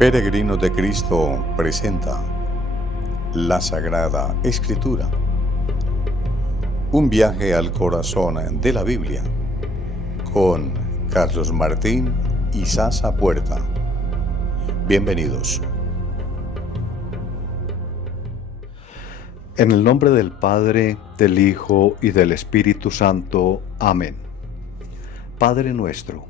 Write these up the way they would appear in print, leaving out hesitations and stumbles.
Peregrinos de Cristo presenta la Sagrada Escritura, un viaje al corazón de la Biblia, con Carlos Martín y Sasa Puerta. Bienvenidos. En el nombre del Padre, del Hijo y del Espíritu Santo. Amén. Padre nuestro,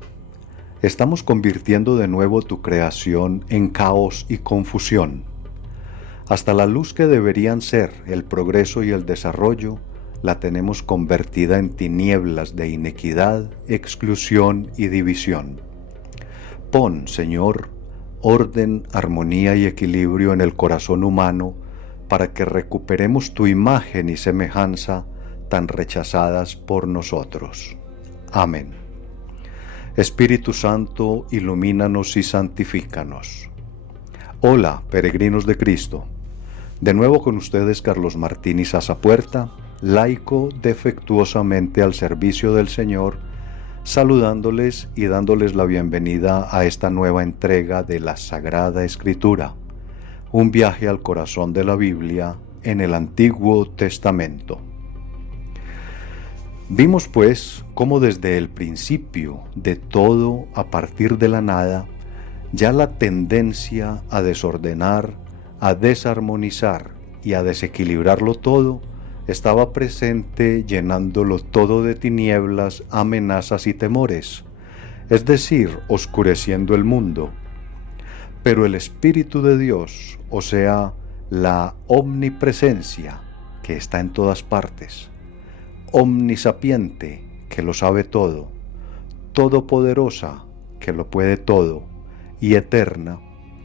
estamos convirtiendo de nuevo tu creación en caos y confusión. Hasta la luz que deberían ser el progreso y el desarrollo, la tenemos convertida en tinieblas de inequidad, exclusión y división. Pon, Señor, orden, armonía y equilibrio en el corazón humano para que recuperemos tu imagen y semejanza tan rechazadas por nosotros. Amén. Espíritu Santo, ilumínanos y santifícanos. Hola, peregrinos de Cristo. De nuevo con ustedes Carlos Martín y Sasa Puerta, laico defectuosamente al servicio del Señor, saludándoles y dándoles la bienvenida a esta nueva entrega de la Sagrada Escritura, un viaje al corazón de la Biblia en el Antiguo Testamento. Vimos pues cómo desde el principio de todo, a partir de la nada, ya la tendencia a desordenar, a desarmonizar y a desequilibrarlo todo estaba presente, llenándolo todo de tinieblas, amenazas y temores, es decir, oscureciendo el mundo. Pero el Espíritu de Dios, o sea, la omnipresencia que está en todas partes, omnisapiente que lo sabe todo, todopoderosa que lo puede todo, y eterna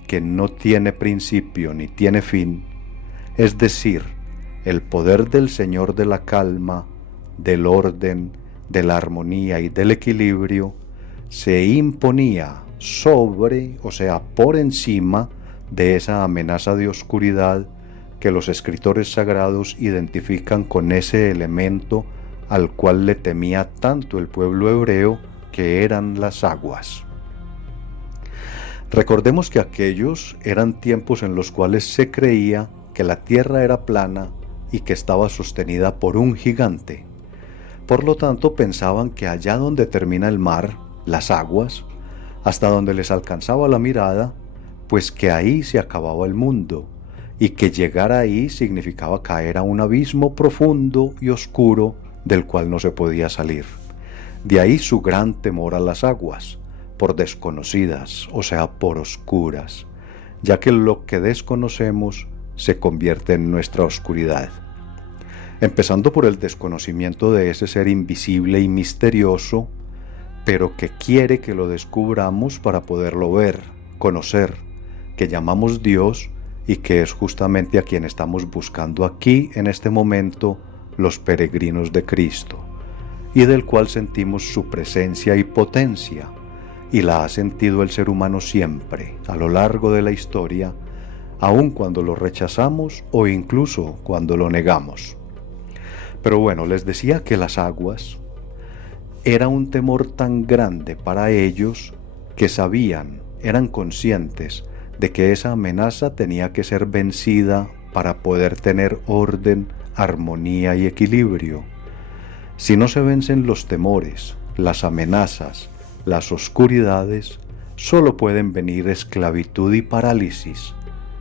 que no tiene principio ni tiene fin, es decir, el poder del Señor de la calma, del orden, de la armonía y del equilibrio, se imponía sobre, o sea, por encima de esa amenaza de oscuridad que los escritores sagrados identifican con ese elemento al cual le temía tanto el pueblo hebreo, que eran las aguas. Recordemos que aquellos eran tiempos en los cuales se creía que la tierra era plana y que estaba sostenida por un gigante. Por lo tanto, pensaban que allá donde termina el mar, las aguas, hasta donde les alcanzaba la mirada, pues que ahí se acababa el mundo, y que llegar ahí significaba caer a un abismo profundo y oscuro del cual no se podía salir. De ahí su gran temor a las aguas, por desconocidas, o sea, por oscuras, ya que lo que desconocemos se convierte en nuestra oscuridad. Empezando por el desconocimiento de ese ser invisible y misterioso, pero que quiere que lo descubramos para poderlo ver, conocer, que llamamos Dios y que es justamente a quien estamos buscando aquí en este momento los peregrinos de Cristo, y del cual sentimos su presencia y potencia, y la ha sentido el ser humano siempre, a lo largo de la historia, aun cuando lo rechazamos o incluso cuando lo negamos. Pero bueno, les decía que las aguas era un temor tan grande para ellos que sabían, eran conscientes de que esa amenaza tenía que ser vencida para poder tener orden, armonía y equilibrio. Si no se vencen los temores, las amenazas, las oscuridades, solo pueden venir esclavitud y parálisis,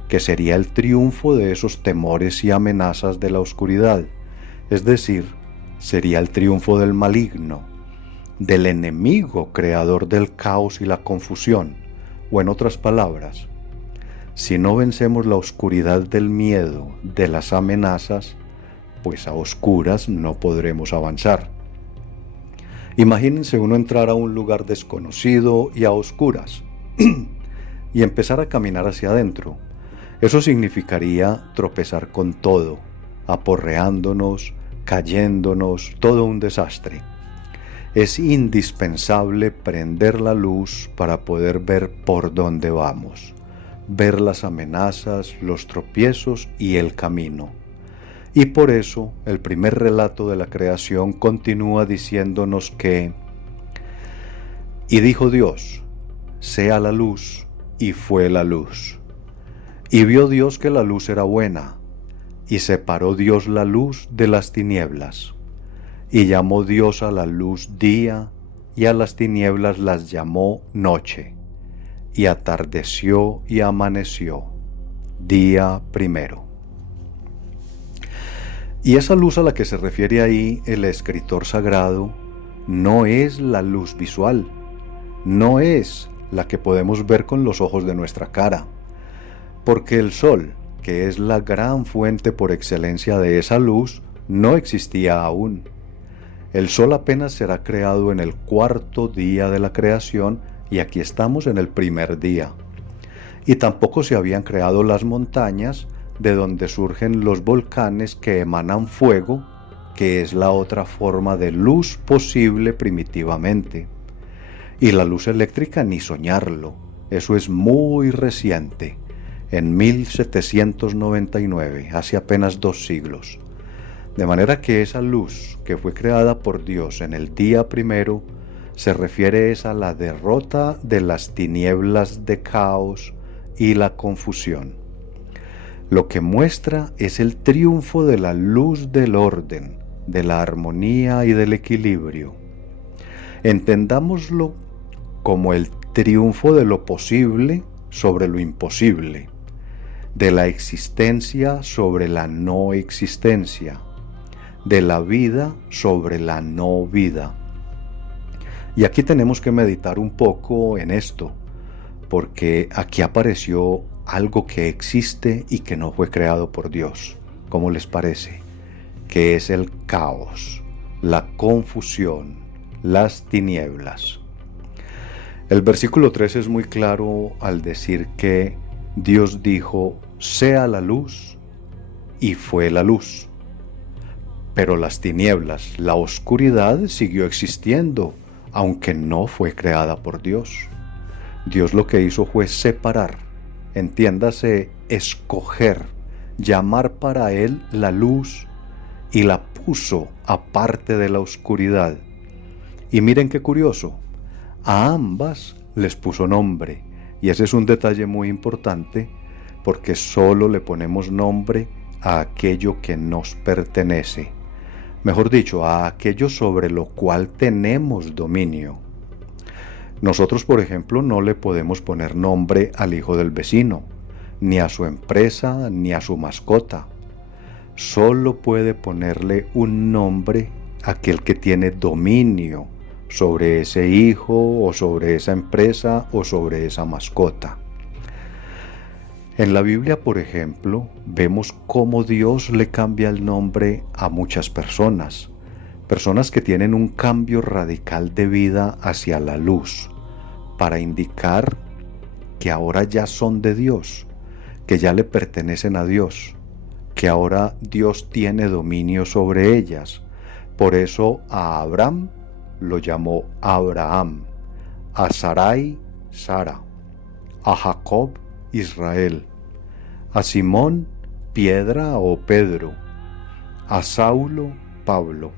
que sería el triunfo de esos temores y amenazas de la oscuridad, es decir, sería el triunfo del maligno, del enemigo creador del caos y la confusión, o en otras palabras, si no vencemos la oscuridad del miedo, de las amenazas, pues a oscuras no podremos avanzar. Imagínense uno entrar a un lugar desconocido y a oscuras y empezar a caminar hacia adentro. Eso significaría tropezar con todo, aporreándonos, cayéndonos, todo un desastre. Es indispensable prender la luz para poder ver por dónde vamos, ver las amenazas, los tropiezos y el camino. Y por eso el primer relato de la creación continúa diciéndonos que: y dijo Dios, sea la luz, y fue la luz. Y vio Dios que la luz era buena, y separó Dios la luz de las tinieblas. Y llamó Dios a la luz día, y a las tinieblas las llamó noche. Y atardeció y amaneció, día primero. Y esa luz a la que se refiere ahí el escritor sagrado no es la luz visual, no es la que podemos ver con los ojos de nuestra cara, porque el sol, que es la gran fuente por excelencia de esa luz, no existía aún. El sol apenas será creado en el cuarto día de la creación, y aquí estamos en el primer día. Y tampoco se habían creado las montañas de donde surgen los volcanes que emanan fuego, que es la otra forma de luz posible primitivamente. Y la luz eléctrica ni soñarlo, eso es muy reciente, en 1799, hace apenas 2 siglos. De manera que esa luz que fue creada por Dios en el día primero se refiere a la derrota de las tinieblas de caos y la confusión. Lo que muestra es el triunfo de la luz del orden, de la armonía y del equilibrio. Entendámoslo como el triunfo de lo posible sobre lo imposible, de la existencia sobre la no existencia, de la vida sobre la no vida. Y aquí tenemos que meditar un poco en esto, porque aquí apareció algo que existe y que no fue creado por Dios. ¿Cómo les parece? Que es el caos, la confusión, las tinieblas. El versículo 3 es muy claro al decir que Dios dijo, sea la luz, y fue la luz. Pero las tinieblas, la oscuridad siguió existiendo, aunque no fue creada por Dios. Dios lo que hizo fue separar, entiéndase, escoger, llamar para él la luz y la puso aparte de la oscuridad. Y miren qué curioso, a ambas les puso nombre, y ese es un detalle muy importante porque solo le ponemos nombre a aquello que nos pertenece, mejor dicho, a aquello sobre lo cual tenemos dominio. Nosotros, por ejemplo, no le podemos poner nombre al hijo del vecino, ni a su empresa, ni a su mascota. Solo puede ponerle un nombre aquel que tiene dominio sobre ese hijo, o sobre esa empresa, o sobre esa mascota. En la Biblia, por ejemplo, vemos cómo Dios le cambia el nombre a muchas personas que tienen un cambio radical de vida hacia la luz, para indicar que ahora ya son de Dios, que ya le pertenecen a Dios, que ahora Dios tiene dominio sobre ellas. Por eso a Abraham lo llamó Abraham, a Sarai, Sara, a Jacob, Israel, a Simón, Piedra o Pedro, a Saulo, Pablo.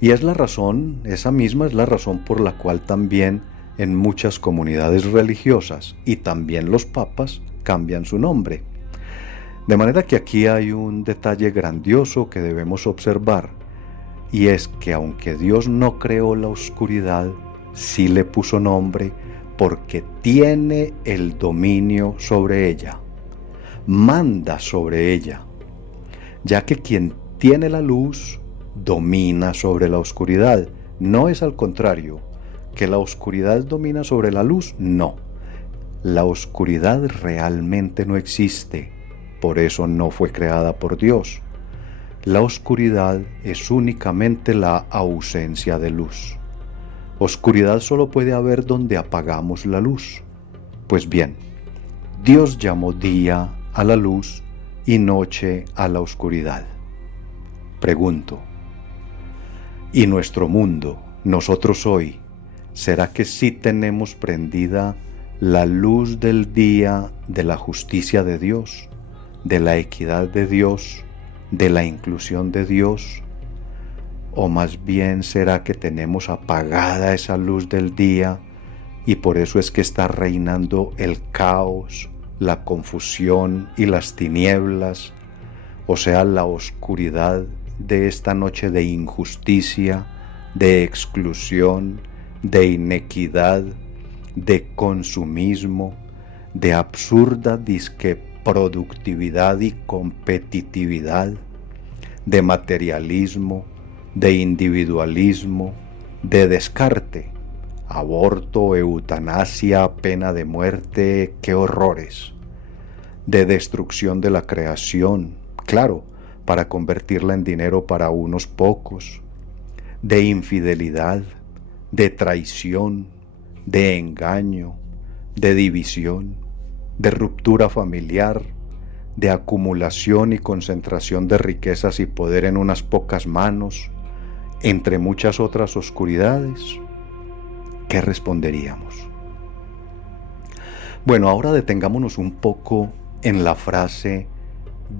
Y es la razón, esa misma es la razón por la cual también en muchas comunidades religiosas y también los papas cambian su nombre. De manera que aquí hay un detalle grandioso que debemos observar, y es que aunque Dios no creó la oscuridad, sí le puso nombre porque tiene el dominio sobre ella, manda sobre ella, ya que quien tiene la luz domina sobre la oscuridad. No es al contrario, que la oscuridad domina sobre la luz, no. La oscuridad realmente no existe, por eso no fue creada por Dios. La oscuridad es únicamente la ausencia de luz. Oscuridad solo puede haber donde apagamos la luz. Pues bien, Dios llamó día a la luz y noche a la oscuridad. Pregunto, ¿y nuestro mundo, nosotros hoy, será que sí tenemos prendida la luz del día de la justicia de Dios, de la equidad de Dios, de la inclusión de Dios? ¿O más bien será que tenemos apagada esa luz del día y por eso es que está reinando el caos, la confusión y las tinieblas, o sea, la oscuridad de esta noche de injusticia, de exclusión, de inequidad, de consumismo, de absurda disque productividad y competitividad, de materialismo, de individualismo, de descarte, aborto, eutanasia, pena de muerte, qué horrores, de destrucción de la creación, claro, para convertirla en dinero para unos pocos, de infidelidad, de traición, de engaño, de división, de ruptura familiar, de acumulación y concentración de riquezas y poder en unas pocas manos, entre muchas otras oscuridades. ¿Qué responderíamos? Bueno, ahora detengámonos un poco en la frase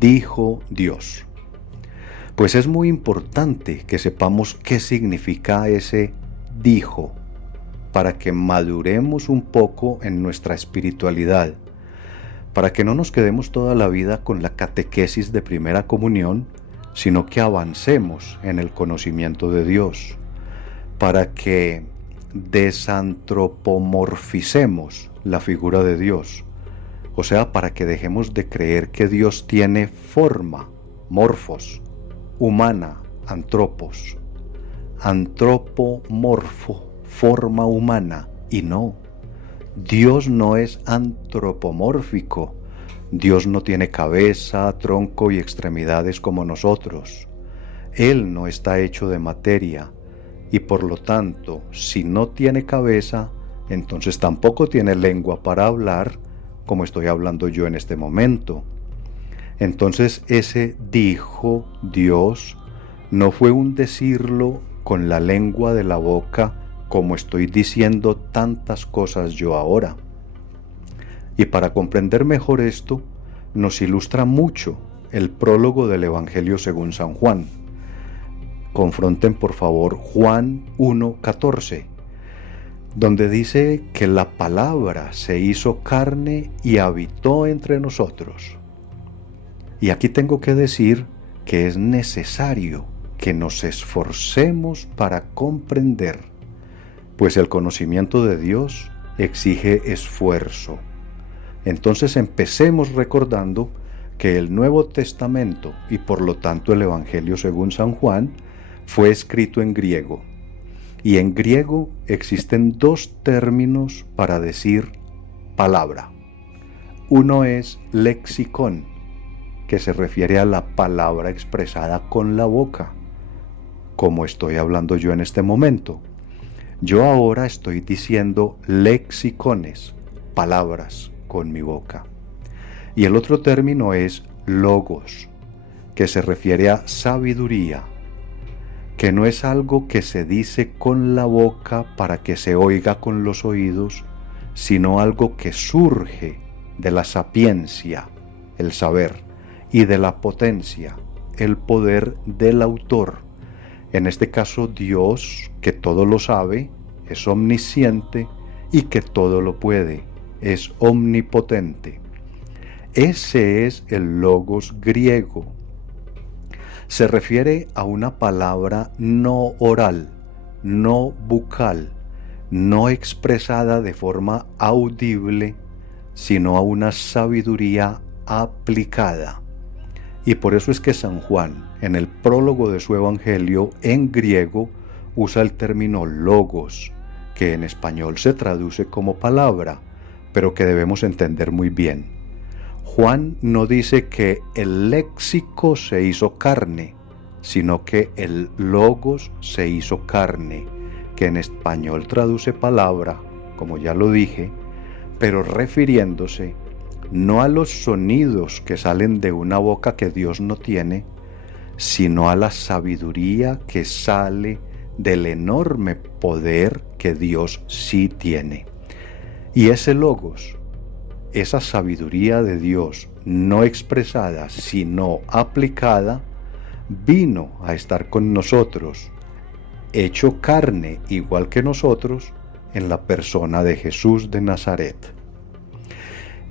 dijo Dios. Pues es muy importante que sepamos qué significa ese dijo, para que maduremos un poco en nuestra espiritualidad, para que no nos quedemos toda la vida con la catequesis de primera comunión, sino que avancemos en el conocimiento de Dios, para que desantropomorficemos la figura de Dios, o sea, para que dejemos de creer que Dios tiene forma, morfos, humana, antropos, antropomorfo, forma humana, y no, Dios no es antropomórfico. Dios no tiene cabeza, tronco y extremidades como nosotros. Él no está hecho de materia y por lo tanto, si no tiene cabeza, entonces tampoco tiene lengua para hablar como estoy hablando yo en este momento. Entonces ese dijo Dios no fue un decirlo con la lengua de la boca como estoy diciendo tantas cosas yo ahora. Y para comprender mejor esto, nos ilustra mucho el prólogo del Evangelio según San Juan. Confronten por favor Juan 1:14, donde dice que la palabra se hizo carne y habitó entre nosotros. Y aquí tengo que decir que es necesario que nos esforcemos para comprender, pues el conocimiento de Dios exige esfuerzo. Entonces empecemos recordando que el Nuevo Testamento y por lo tanto el Evangelio según San Juan fue escrito en griego. Y en griego existen dos términos para decir palabra. Uno es lexicón, que se refiere a la palabra expresada con la boca, como estoy hablando yo en este momento. Yo ahora estoy diciendo lexicones, palabras con mi boca. Y el otro término es logos, que se refiere a sabiduría, que no es algo que se dice con la boca para que se oiga con los oídos, sino algo que surge de la sapiencia, el saber, y de la potencia, el poder del autor. En este caso Dios, que todo lo sabe, es omnisciente y que todo lo puede, es omnipotente. Ese es el logos griego. Se refiere a una palabra no oral, no bucal, no expresada de forma audible, sino a una sabiduría aplicada. Y por eso es que San Juan, en el prólogo de su Evangelio, en griego, usa el término logos, que en español se traduce como palabra, pero que debemos entender muy bien. Juan no dice que el léxico se hizo carne, sino que el logos se hizo carne, que en español traduce palabra, como ya lo dije, pero refiriéndose no a los sonidos que salen de una boca que Dios no tiene, sino a la sabiduría que sale del enorme poder que Dios sí tiene. Y ese logos, esa sabiduría de Dios no expresada sino aplicada, vino a estar con nosotros, hecho carne igual que nosotros, en la persona de Jesús de Nazaret.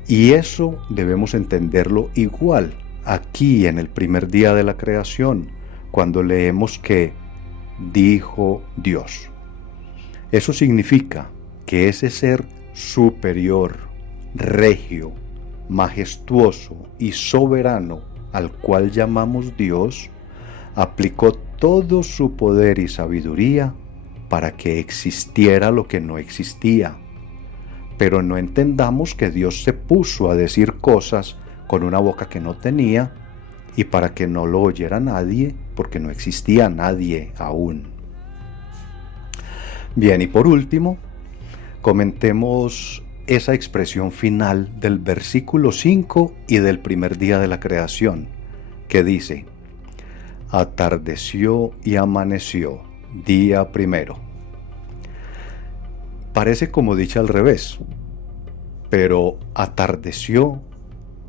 Y eso debemos entenderlo igual aquí en el primer día de la creación, cuando leemos que dijo Dios. Eso significa que ese ser superior, regio, majestuoso y soberano al cual llamamos Dios, aplicó todo su poder y sabiduría para que existiera lo que no existía. Pero no entendamos que Dios se puso a decir cosas con una boca que no tenía y para que no lo oyera nadie, porque no existía nadie aún. Bien, y por último, comentemos esa expresión final del versículo 5 y del primer día de la creación, que dice: atardeció y amaneció, día primero. Parece como dicha al revés, pero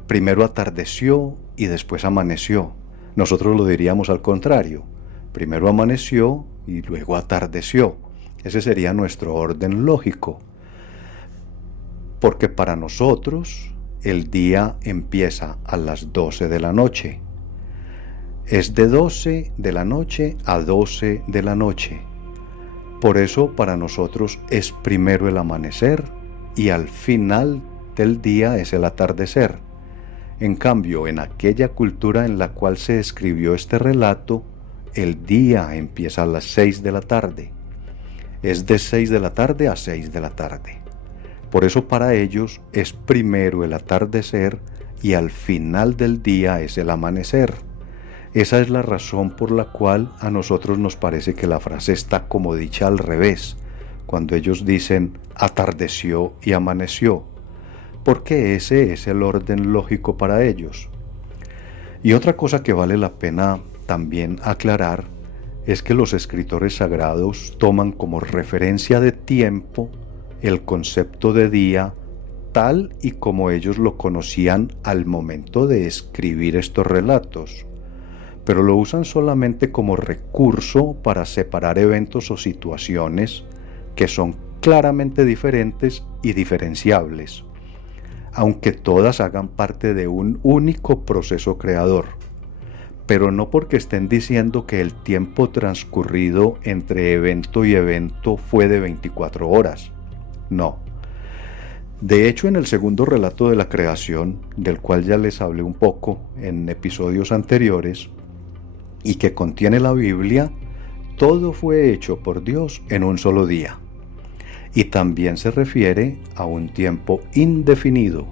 primero atardeció y después amaneció. Nosotros lo diríamos al contrario: primero amaneció y luego atardeció. Ese sería nuestro orden lógico, porque para nosotros el día empieza a las 12 de la noche. Es de 12 de la noche a 12 de la noche. Por eso para nosotros es primero el amanecer y al final del día es el atardecer. En cambio, en aquella cultura en la cual se escribió este relato, el día empieza a las 6 de la tarde. Es de 6 de la tarde a 6 de la tarde. Por eso para ellos es primero el atardecer y al final del día es el amanecer. Esa es la razón por la cual a nosotros nos parece que la frase está como dicha al revés, cuando ellos dicen atardeció y amaneció, porque ese es el orden lógico para ellos. Y otra cosa que vale la pena también aclarar es que los escritores sagrados toman como referencia de tiempo el concepto de día tal y como ellos lo conocían al momento de escribir estos relatos, pero lo usan solamente como recurso para separar eventos o situaciones que son claramente diferentes y diferenciables, aunque todas hagan parte de un único proceso creador, pero no porque estén diciendo que el tiempo transcurrido entre evento y evento fue de 24 horas. No. De hecho, en el segundo relato de la creación, del cual ya les hablé un poco en episodios anteriores, y que contiene la Biblia, todo fue hecho por Dios en un solo día. Y también se refiere a un tiempo indefinido,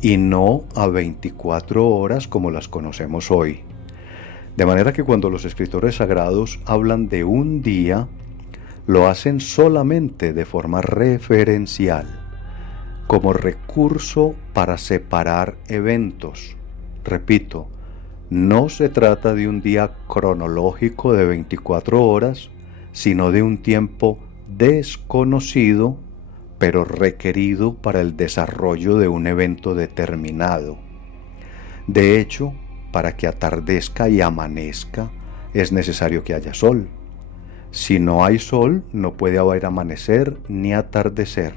y no a 24 horas como las conocemos hoy. De manera que cuando los escritores sagrados hablan de un día, lo hacen solamente de forma referencial, como recurso para separar eventos. Repito, no se trata de un día cronológico de 24 horas, sino de un tiempo desconocido, pero requerido para el desarrollo de un evento determinado. De hecho, para que atardezca y amanezca, es necesario que haya sol. Si no hay sol, no puede haber amanecer ni atardecer.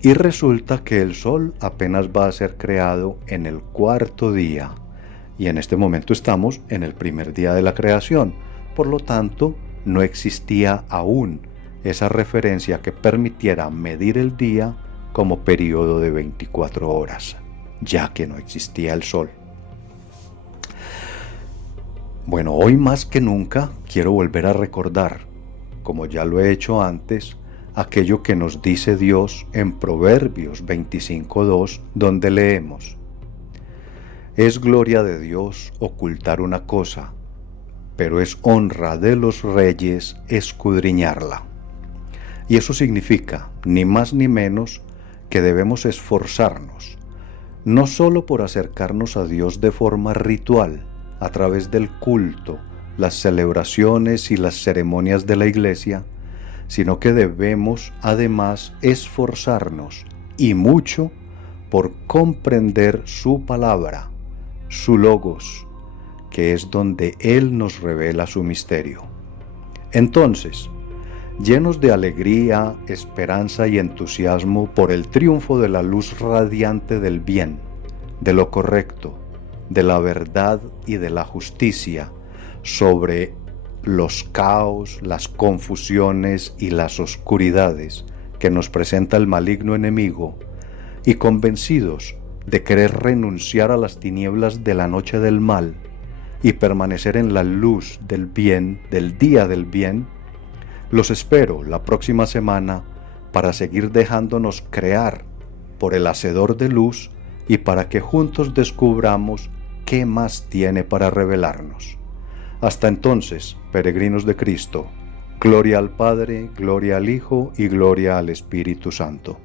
Y resulta que el sol apenas va a ser creado en el cuarto día. Y en este momento estamos en el primer día de la creación. Por lo tanto, no existía aún esa referencia que permitiera medir el día como periodo de 24 horas, ya que no existía el sol. Bueno, hoy más que nunca quiero volver a recordar, como ya lo he hecho antes, aquello que nos dice Dios en Proverbios 25:2, donde leemos: es gloria de Dios ocultar una cosa, pero es honra de los reyes escudriñarla. Y eso significa, ni más ni menos, que debemos esforzarnos, no solo por acercarnos a Dios de forma ritual, a través del culto, las celebraciones y las ceremonias de la iglesia, sino que debemos además esforzarnos, y mucho, por comprender su palabra, su logos, que es donde Él nos revela su misterio. Entonces, llenos de alegría, esperanza y entusiasmo por el triunfo de la luz radiante del bien, de lo correcto, de la verdad y de la justicia, sobre los caos, las confusiones y las oscuridades que nos presenta el maligno enemigo, y convencidos de querer renunciar a las tinieblas de la noche del mal y permanecer en la luz del bien, del día del bien, los espero la próxima semana para seguir dejándonos crear por el Hacedor de luz y para que juntos descubramos qué más tiene para revelarnos. Hasta entonces, peregrinos de Cristo, gloria al Padre, gloria al Hijo y gloria al Espíritu Santo.